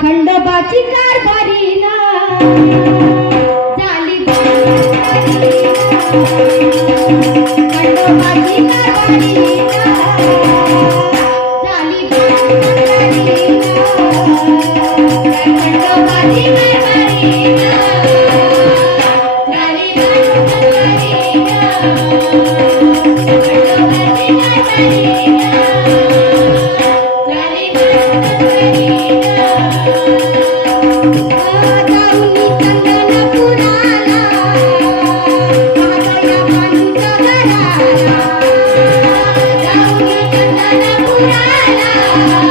खंडोबाची कारभारी झाली खंडोबाची कारभारी Thank you.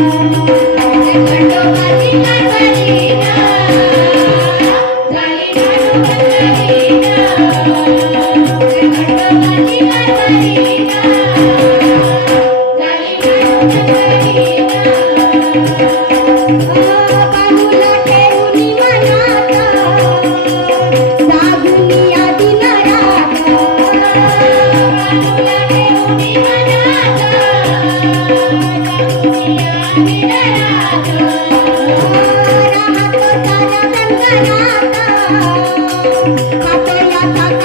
Thank you. ta ta